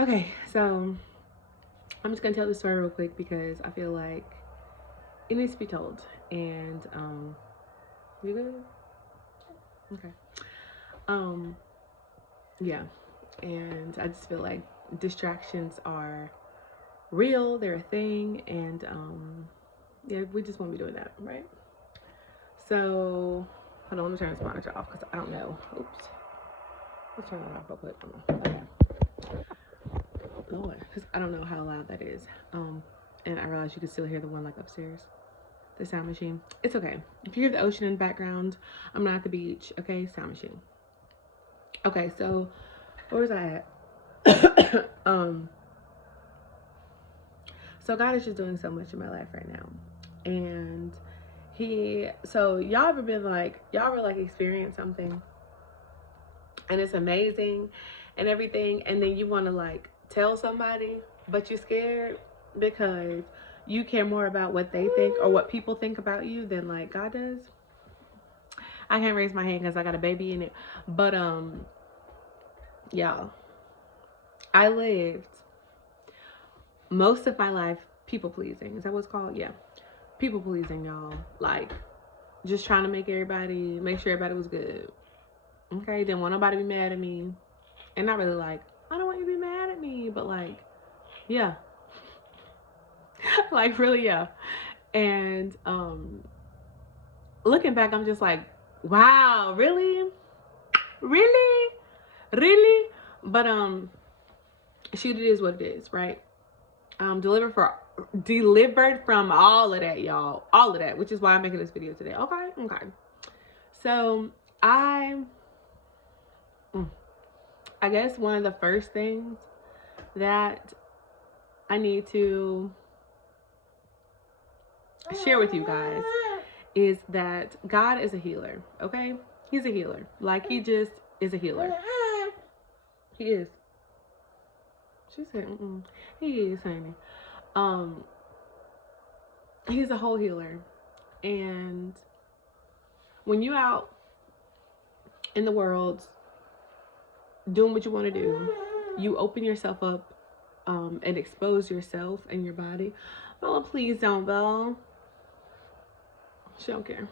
Okay, so I'm just gonna tell the story real quick because I feel like it needs to be told. And you good? Okay. Um, yeah. And I just feel like distractions are real, they're a thing, and yeah, we just won't be doing that, right? So hold on, let me turn this monitor off because I don't know. Oops. Let's turn it off real quick. Okay. Lord, because I don't know how loud that is. And I realize you can still hear the one like upstairs, the sound machine. It's okay. If you hear the ocean in the background, I'm not at the beach. Okay, sound machine. Okay, so where was I at? So God is just doing so much in my life right now, and so y'all ever been like, y'all ever like experience something, and it's amazing, and everything, and then you want to like tell somebody, but you're scared because you care more about what they think or what people think about you than like God does. I can't raise my hand because I got a baby in it, but y'all, I lived most of my life people pleasing. Is that what it's called? Yeah, people pleasing, y'all. Like just trying to make sure everybody was good. Okay, didn't want nobody to be mad at me, and not really like I don't want you to be mad at me, but like yeah, like really yeah. And looking back, I'm just like, wow, really, really, really. But shoot, it is what it is, right? Delivered from all of that, y'all, all of that, which is why I'm making this video today. Okay, okay. So I, I guess one of the first things that I need to share with you guys is that God is a healer, okay? He's a healer. Like, he just is a healer. He is. She said, he is, honey. Um, he's a whole healer. And when you out in the world doing what you want to do, you open yourself up and expose yourself and your body. Oh, please don't, Belle. She don't care.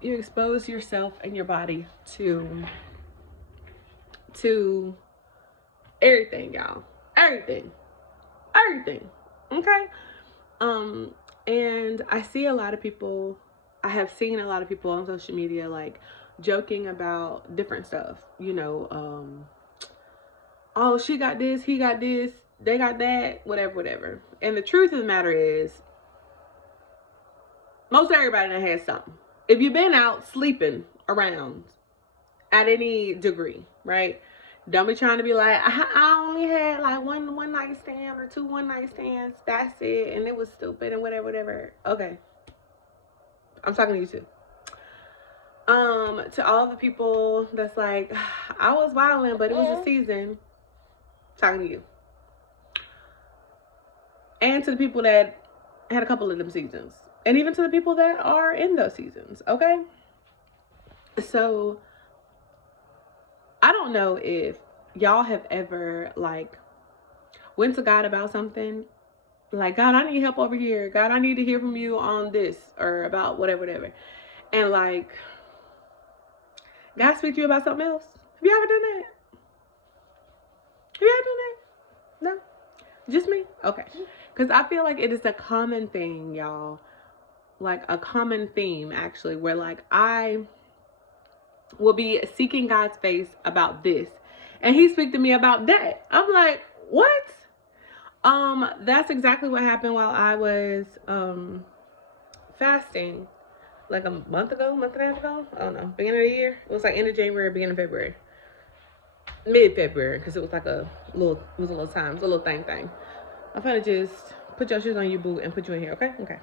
You expose yourself and your body to everything, y'all. Everything. Everything. Okay? And I see a lot of people, I have seen a lot of people on social media like joking about different stuff, oh, she got this, he got this, they got that, whatever, whatever. And the truth of the matter is, most everybody that has something. If you've been out sleeping around at any degree, right? Don't be trying to be like, I only had like one night stand or two one night stands. That's it. And it was stupid and whatever, whatever. Okay. I'm talking to you too. To all the people that's like, I was wilding, but it was a season. Talking to you. And to the people that had a couple of them seasons. And even to the people that are in those seasons. Okay? So I don't know if y'all have ever like went to God about something, like, God, I need help over here. God, I need to hear from you on this or about whatever, whatever. And like, God speak to you about something else. Have you ever done that? Have you ever done that? No? Just me? Okay. Because I feel like it is a common thing, y'all. Like a common theme, actually, where like I will be seeking God's face about this, and he speak to me about that. I'm like, what? That's exactly what happened while I was fasting, like a month and a half ago. I don't know, beginning of the year. It was like end of January, beginning of February, mid-February, because it was like a little time, it was a little thing. I'm gonna just put your shoes on, you boo, and put you in here, okay? Okay.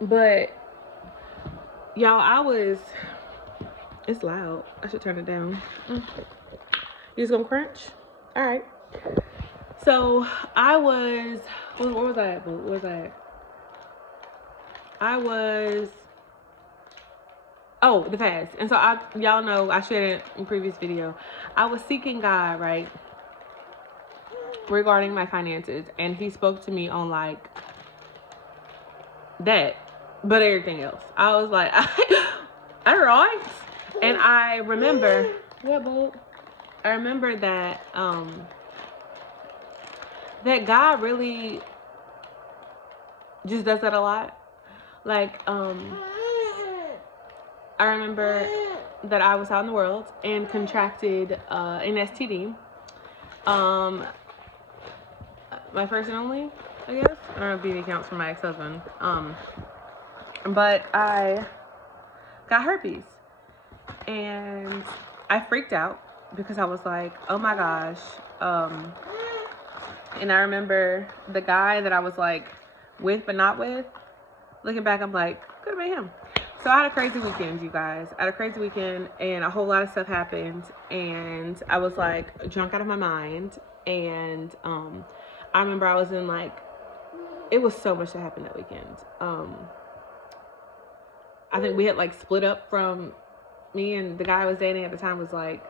But y'all, it's loud. I should turn it down. You just gonna crunch? All right. So where was I at? Where was I at? Oh, the fast. And so y'all know I shared it in previous video. I was seeking God, right, regarding my finances, and he spoke to me on like that, but everything else. I was like, all right. And I remember, what, boo? I remember that that God really just does that a lot. Like I remember that I was out in the world and contracted an STD. My first and only, I guess. I don't know if BB counts for my ex-husband. But I got herpes. And I freaked out because I was like, oh my gosh. And I remember the guy that I was like with but not with. Looking back, I'm like, could have been him. So I had a crazy weekend, you guys. I had a crazy weekend and a whole lot of stuff happened. And I was like drunk out of my mind. And I remember I was in like, it was so much that happened that weekend. I think we had like split up from me, and the guy I was dating at the time was like,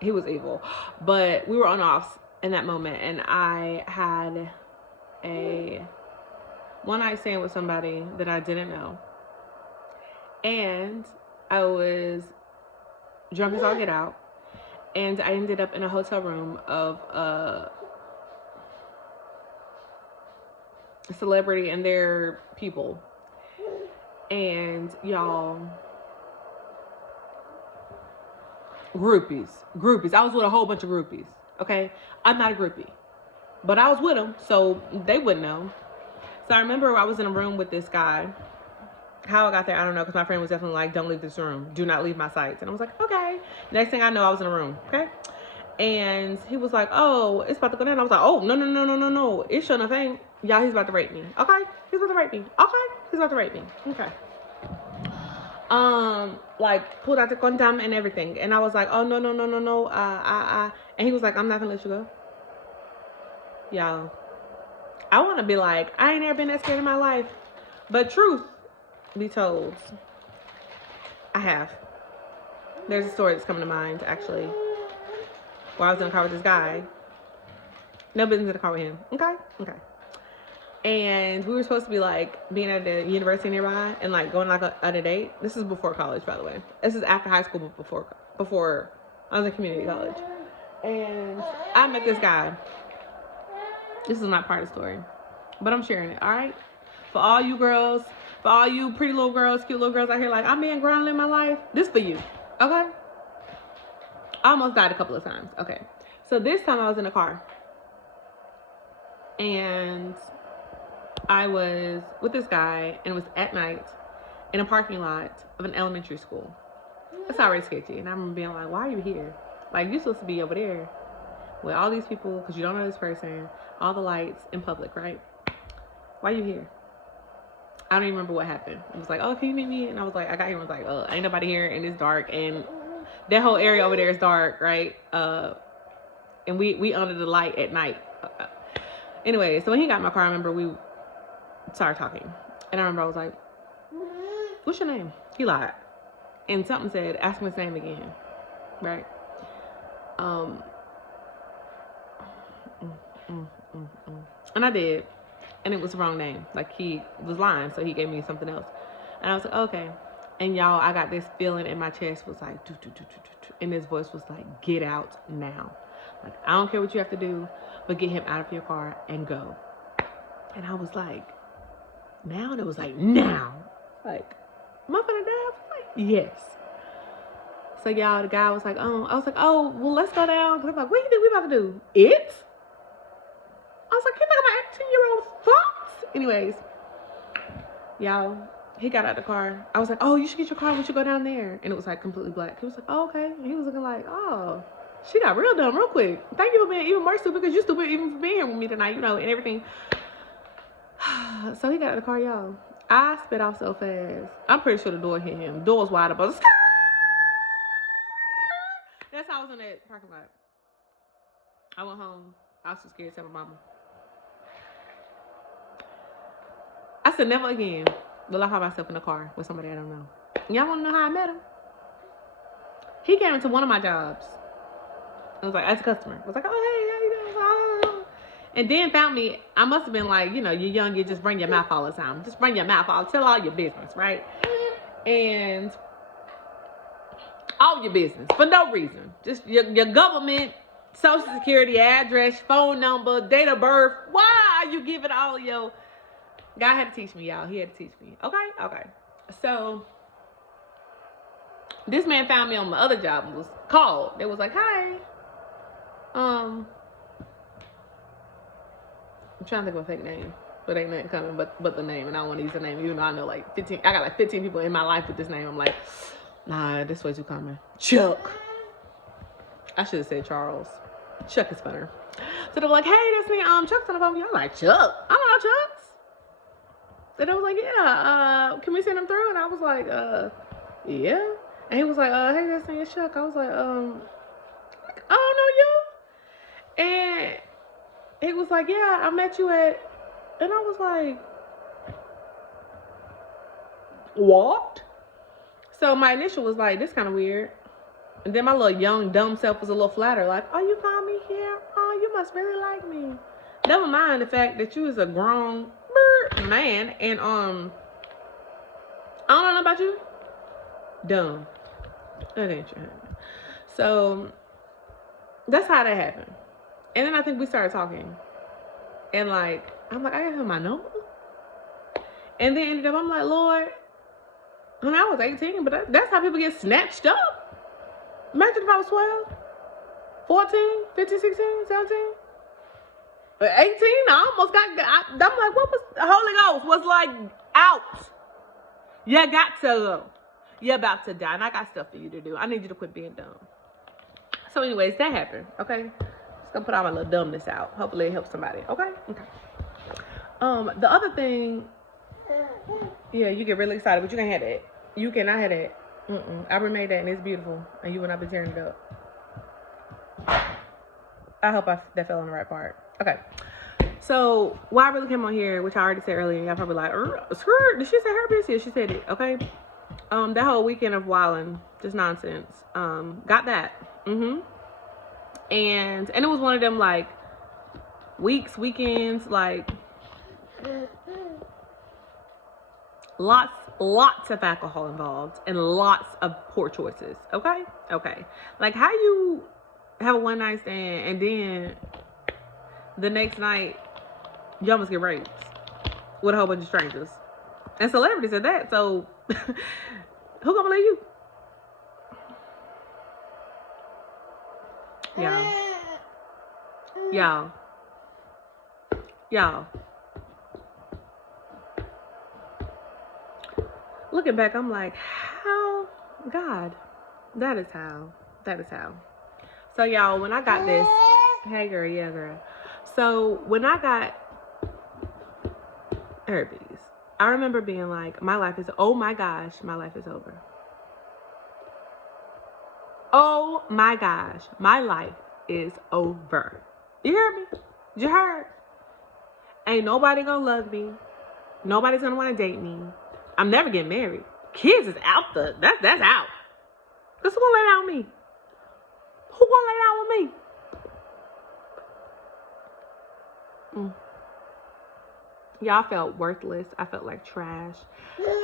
he was evil. But we were on offs in that moment. And I had a one night stand with somebody that I didn't know. And I was drunk as all get out. And I ended up in a hotel room of a celebrity and their people. And y'all, groupies. I was with a whole bunch of groupies. Okay? I'm not a groupie. But I was with them, so they wouldn't know. So I remember I was in a room with this guy. How I got there, I don't know, because my friend was definitely like, don't leave this room. Do not leave my sights. And I was like, okay. Next thing I know, I was in a room, okay? And he was like, oh, it's about to go down. I was like, oh, no. It sure enough ain't. Y'all, he's about to rape me. Okay? He's about to rape me. Okay? He's about to rape me. Okay. Like, pulled out the condom and everything. And I was like, oh, no. And he was like, I'm not going to let you go. Y'all, I want to be like, I ain't never been that scared in my life. But truth be told, I have. There's a story that's coming to mind, actually, where I was in a car with this guy. No business in the car with him. Okay. And we were supposed to be like being at the university nearby and like going like on a date. This is before college, by the way. This is after high school, but before I was in community college. And I met this guy. This is not part of the story, but I'm sharing it. All right, for all you girls, for all you pretty little girls, cute little girls out here, like, I'm being grown in my life. This for you, okay? I almost died a couple of times. Okay, so this time I was in a car, and I was with this guy, and it was at night in a parking lot of an elementary school. It's already sketchy, and I remember being like, why are you here? Like, you're supposed to be over there with all these people because you don't know this person, all the lights in public, right? Why are you here? I don't even remember what happened. It was like, oh, can you meet me? And I was like, I got here and was like, ain't nobody here, and it's dark, and that whole area over there is dark, right? And we under the light at night. Anyway, so when he got in my car, I remember we started talking. And I remember I was like, what's your name? He lied. And something said, ask him his name again. Right? And I did. And it was the wrong name. Like, he was lying, so he gave me something else. And I was like, okay. And y'all, I got this feeling in my chest was like, and his voice was like, get out now. Like, I don't care what you have to do, but get him out of your car and go. And I was like, now? And it was like, now. Like, am I gonna die? I was like, yes. So y'all, the guy was like, I was like, oh, well, let's go down. Cause I'm like, what do you think we about to do? It? I was like, you think about 18-year-old thoughts? Anyways, y'all, he got out the car. I was like, oh, you should get your car. We should go down there. And it was like completely black. He was like, oh, okay. And he was looking like, oh, she got real dumb real quick. Thank you for being even more stupid because you're stupid even for being here with me tonight, you know, and everything. So he got out of the car, y'all. I spit off so fast. I'm pretty sure the door hit him. Door was wide open. That's how I was in that parking lot. I went home. I was so scared to tell my mama. I said, never again. Well, I found myself in a car with somebody I don't know. Y'all want to know how I met him? He came into one of my jobs. I was like, as a customer. I was like, oh, hey, how you doing? Oh. And then found me. I must have been like, you know, you're young, you just bring your mouth all the time. Just bring your mouth all, tell all your business, right? And all your business for no reason. Just your government, social security, address, phone number, date of birth. Why are you giving all your... God had to teach me, y'all. He had to teach me. Okay. So this man found me on my other job and was called. They was like, hi. I'm trying to think of a fake name, but ain't nothing coming but the name, and I don't want to use the name, even though I know like 15. I got like 15 people in my life with this name. I'm like, nah, this way too common. Chuck. I should have said Charles. Chuck is funner. So they were like, hey, that's me. Chuck's on the phone with you. I'm like, Chuck? I don't know Chuck's. And I was like, yeah, can we send him through? And I was like, yeah. And he was like, hey, that's me, it's Chuck. I was like, I don't know you. And he was like, yeah, I met you at, and I was like, what? So my initial was like, this kind of weird. And then my little young, dumb self was a little flattered, like, oh, you found me here? Oh, you must really like me. Never mind the fact that you was a grown man, and I don't know nothing about you. Dumb. That ain't true. So that's how that happened. And then I think we started talking. And like, I'm like, I gave him my number. And then ended up, I'm like, Lord, I mean, I was 18, but that's how people get snatched up. Imagine if I was 12, 14, 15, 16, 17. 18, I almost got, I'm like, what was, the Holy Ghost was like, out. You got to go. You're about to die, and I got stuff for you to do. I need you to quit being dumb. So anyways, that happened, okay? Just gonna put all my little dumbness out. Hopefully it helps somebody, okay? Okay. The other thing, yeah, you get really excited, but you can't have that. You cannot have that. I remade that, and it's beautiful, and you will not be tearing it up. I hope that fell on the right part. Okay, so why I really came on here, which I already said earlier, y'all probably like, did she say herpes? Yeah, she said it. Okay, that whole weekend of wilding, just nonsense. Got that. And it was one of them like weekends, like lots of alcohol involved and lots of poor choices. Okay, like how you have a one night stand and then the next night you almost get raped with a whole bunch of strangers and celebrities at that. So who gonna believe you? Y'all. Looking back, I'm like, how? God, that is how. So y'all, when I got this, hey girl, yeah girl. So when I got herpes, I remember being like, my life is, oh my gosh, my life is over. Oh my gosh, my life is over. You hear me? You heard? Ain't nobody gonna love me. Nobody's gonna want to date me. I'm never getting married. Kids is out that's out. Cause who gonna lay down with me? Who gonna lay down with me? Y'all felt worthless. I felt like trash.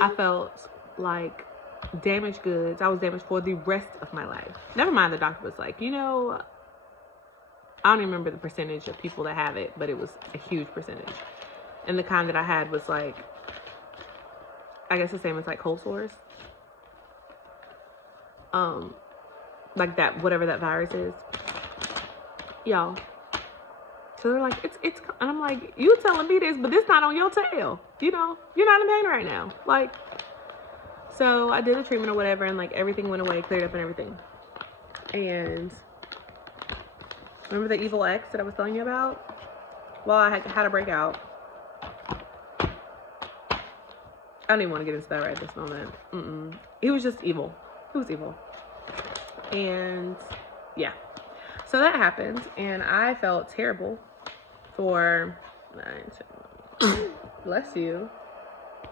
I felt like damaged goods. I was damaged for the rest of my life. Never mind, the doctor was like, you know, I don't even remember the percentage of people that have it, but it was a huge percentage. And the kind that I had was like, I guess the same as like cold sores. Like that, whatever that virus is. Y'all. So they're like, it's, and I'm like, you telling me this, but this not on your tail. You know, you're not in pain right now. Like, so I did the treatment or whatever, and like everything went away, cleared up and everything. And remember the evil ex that I was telling you about? Well, I had a breakout. I don't even want to get into that right at this moment. He was just evil. He was evil. And yeah. So that happened, and I felt terrible for bless you,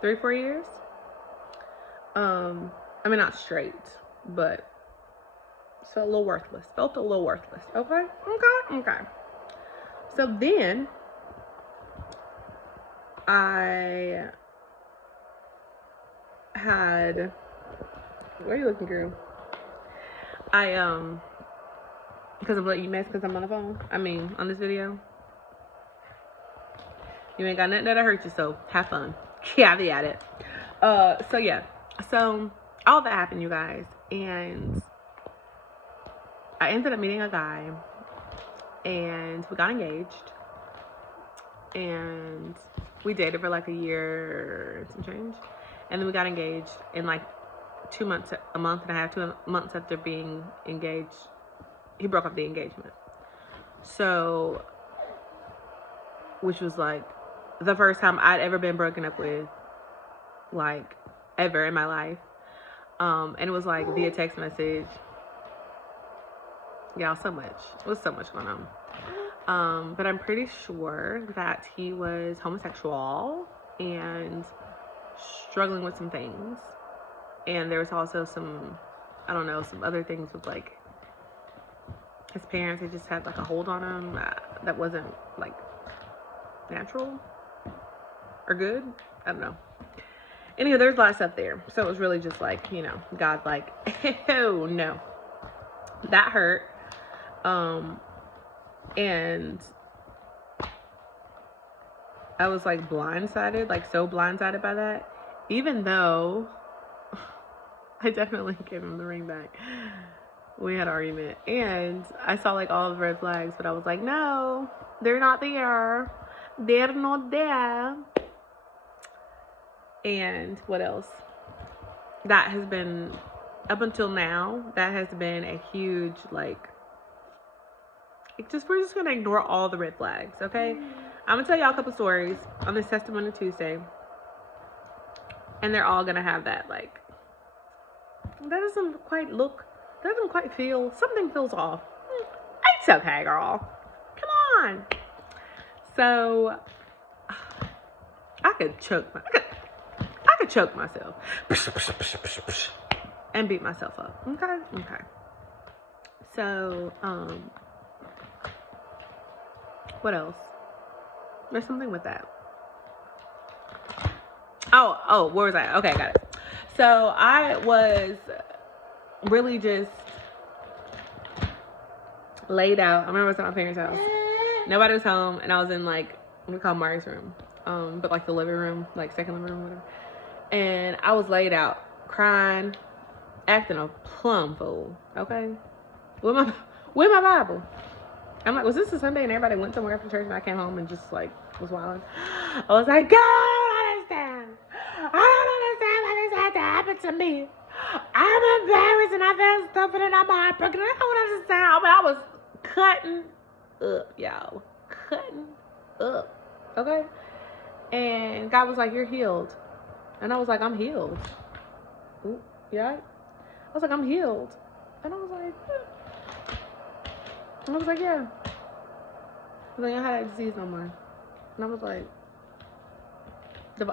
3-4 years. I mean, not straight, but felt a little worthless. Okay. So then I had, where are you looking, girl? Because of what you missed, because I'm on the phone. I mean, on this video. You ain't got nothing that'll hurt you, so have fun. Caveat it. So yeah. So all that happened, you guys, and I ended up meeting a guy, and we got engaged, and we dated for like a year and some change, and then we got engaged in like 2 months, a month and a half, 2 months after being engaged, he broke off the engagement. So, which was like the first time I'd ever been broken up with, like ever in my life. And it was like via text message. Y'all, so much. It was so much going on. But I'm pretty sure that he was homosexual and struggling with some things. And there was also some, I don't know, some other things with like his parents. They just had like a hold on him that wasn't like natural or good. I don't know. Anyway, there's a lot of stuff there. So it was really just like, you know, God's like, oh no, that hurt. And I was like blindsided, like so blindsided by that, even though I definitely gave him the ring back. We had an argument and I saw like all the red flags, but I was like, no, they're not there. They're not there. And what else? That has been, up until now, that has been a huge, like, we're just going to ignore all the red flags, okay? I'm going to tell y'all a couple stories on this Testimony Tuesday. And they're all going to have that, like, that doesn't quite feel, something feels off. It's okay, girl. Come on. So, I could choke myself and beat myself up. Okay. So, what else? There's something with that. Oh, where was I? Okay, got it. So I was really just laid out. I remember I was at my parents' house. Nobody was home, and I was in like, we call Mari's room, but like the living room, like second living room, whatever. And I was laid out, crying, acting a plum fool. Okay, with my Bible. I'm like, was this a Sunday and everybody went somewhere after church and I came home and just like was wilding? I was like, God, I don't understand why this had to happen to me. I'm embarrassed and I felt stuff and I'm heartbroken. I don't understand. I mean, I was cutting up, y'all. Cutting up. Okay? And God was like, you're healed. And I was like, I'm healed. Ooh, yeah? I was like, I'm healed. And I was like, and I was like, yeah. I was like, I don't have that disease no more. And I was like, the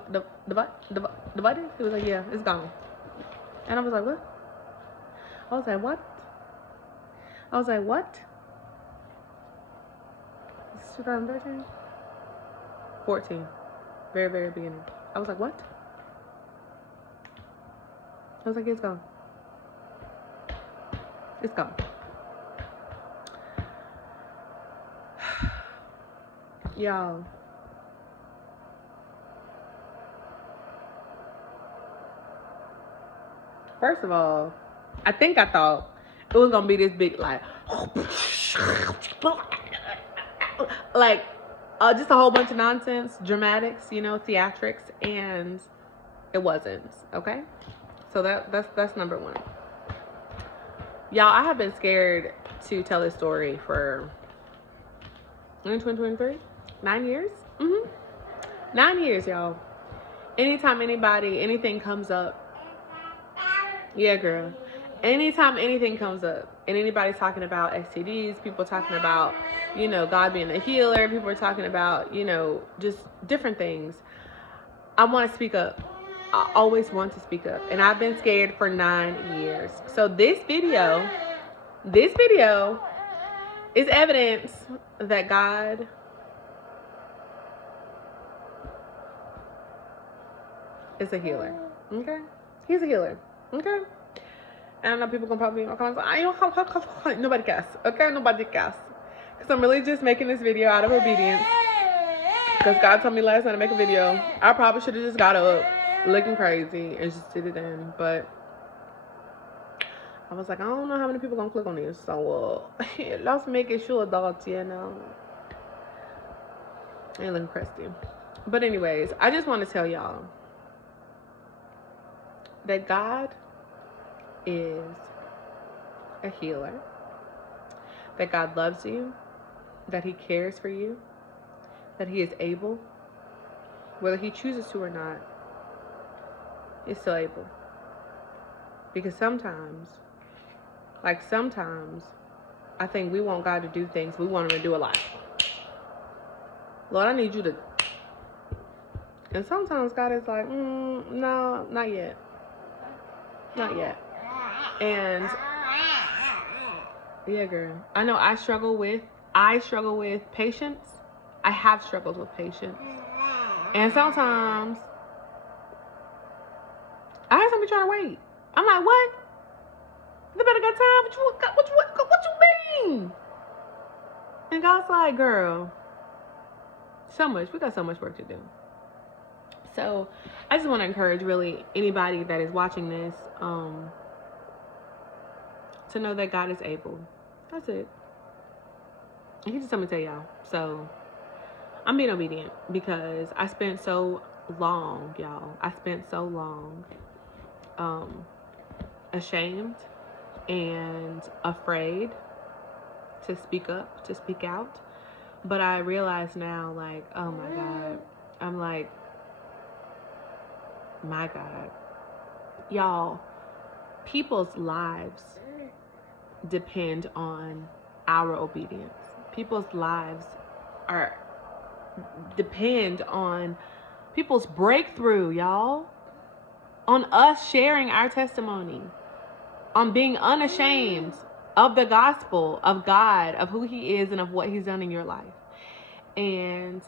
body? He was like, yeah, it's gone. And I was like, what? I was like, what? This is 2013? 14. Very, very beginning. I was like, what? I was like, it's gone. It's gone. Y'all. First of all, I thought it was gonna be this big, like just a whole bunch of nonsense, dramatics, you know, theatrics, and it wasn't. Okay, so that's number one. Y'all, I have been scared to tell this story for 2023, 9 years. 9 years, y'all. Anytime anything comes up. Yeah, girl. Anytime anything comes up and anybody's talking about STDs, people talking about, you know, God being a healer, people are talking about, you know, just different things, I want to speak up. I always want to speak up, and I've been scared for 9 years. So this video is evidence that God is a healer. Okay? He's a healer. Okay? And I know people gonna probably be in my comments like, nobody cares. Okay? Nobody cares. Because I'm really just making this video out of obedience. Because God told me last night to make a video. I probably should have just got up looking crazy and just did it in. But I was like, I don't know how many people gonna click on this. So let's make it sure that, you know. Ain't looking crusty. But anyways, I just want to tell y'all that God is a healer. That God loves you. That he cares for you. That he is able. Whether he chooses to or not, he's still able. Because sometimes, I think we want God to do things. We want him to do a lot. Lord, I need you to. And sometimes God is like, no, not yet. Not yet. And yeah, girl. I know I struggle with patience. I have struggled with patience. And sometimes I have somebody trying to wait. I'm like, what? They better got time. What you mean? And God's like, girl, we got so much work to do. So I just want to encourage really anybody that is watching this to know that God is able. That's it. And he just told me to tell y'all. So I'm being obedient because I spent so long, y'all. Ashamed and afraid to speak up, to speak out. But I realize now, like, oh my God. I'm like, my God. Y'all, people's lives depend on our obedience. People's lives depend on people's breakthrough, y'all. On us sharing our testimony. On being unashamed of the gospel, of God, of who he is and of what he's done in your life. And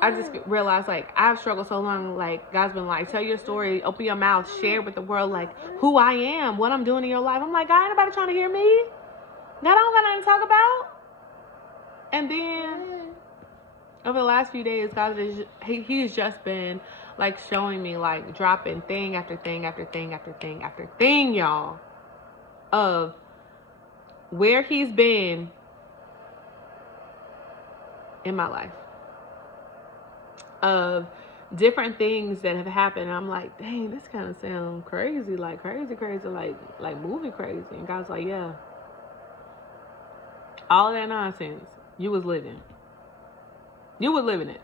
I just realized, like, I've struggled so long. Like, God's been like, tell your story, open your mouth, share with the world, like, who I am, what I'm doing in your life. I'm like, God, ain't nobody trying to hear me. God, I don't got nothing to talk about. And then over the last few days, God he's just been like showing me, like, dropping thing after thing after thing after thing after thing, y'all, of where he's been in my life, of different things that have happened. And I'm like, dang, this kind of sounds crazy, like like movie crazy. And God's like, yeah, all of that nonsense you was living it.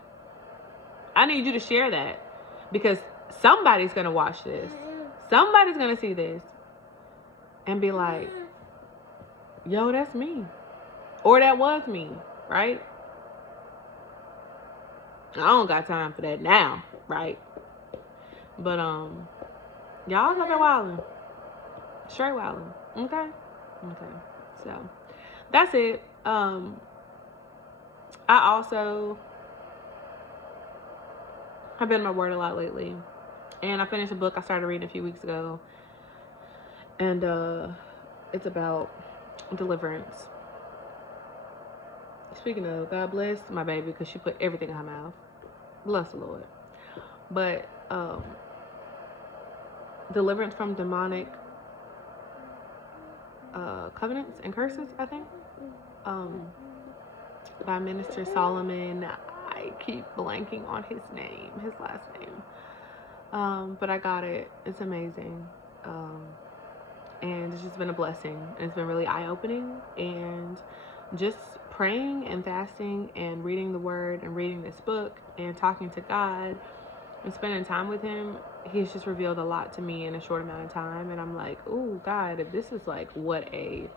I need you to share that, because somebody's gonna watch this, somebody's gonna see this and be like, yo, that's me, or that was me, right? I don't got time for that now, right? But y'all have been wilding, straight wilding. Okay. So that's it. I also have been in my word a lot lately, and I finished a book I started reading a few weeks ago, and it's about deliverance. Speaking of, God bless my baby, because she put everything in her mouth. Bless the Lord. But deliverance from demonic covenants and curses, I think, by Minister Solomon. I keep blanking on his last name, but I got it. It's amazing, and it's just been a blessing. It's been really eye-opening, and just praying and fasting and reading the word and reading this book and talking to God and spending time with him, he's just revealed a lot to me in a short amount of time. And I'm like, oh God, if this is like what a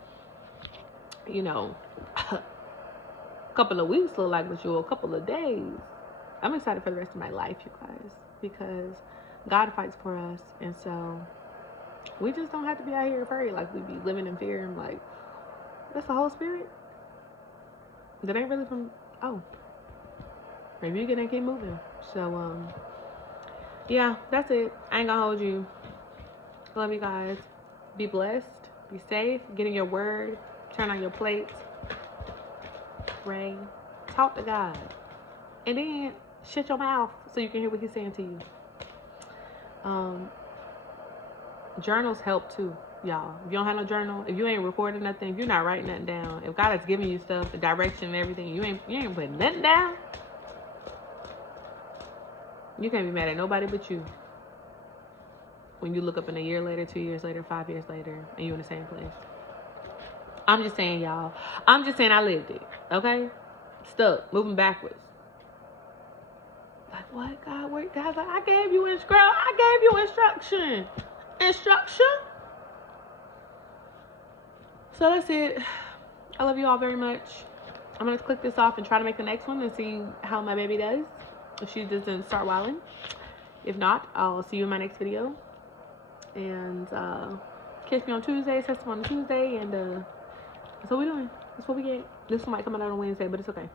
couple of weeks look like with you, a couple of days, I'm excited for the rest of my life, you guys, because God fights for us. And so we just don't have to be out here afraid like we be living in fear. I'm like, that's the Holy Spirit? That ain't really from, oh, maybe you can keep moving. So, yeah, that's it. I ain't gonna hold you. Love you guys. Be blessed. Be safe. Get in your word. Turn on your plates. Pray. Talk to God. And then shut your mouth so you can hear what he's saying to you. Journals help too, y'all. If you don't have no journal, if you ain't recording nothing, if you're not writing nothing down, if God is giving you stuff, the direction and everything, you ain't putting nothing down, you can't be mad at nobody but you. When you look up in a year later, 2 years later, 5 years later, and you're in the same place. I'm just saying, y'all. I'm just saying I lived it. Okay? Stuck. Moving backwards. Like, what, God? Wait, God's like, I gave you instruction. Instruction? So that's it. I love you all very much. I'm going to click this off and try to make the next one and see how my baby does. If she doesn't start wilding. If not, I'll see you in my next video. And catch me on Tuesday, Testimony Tuesday. And that's what we're doing. That's what we get. This one might come out on Wednesday, but it's okay.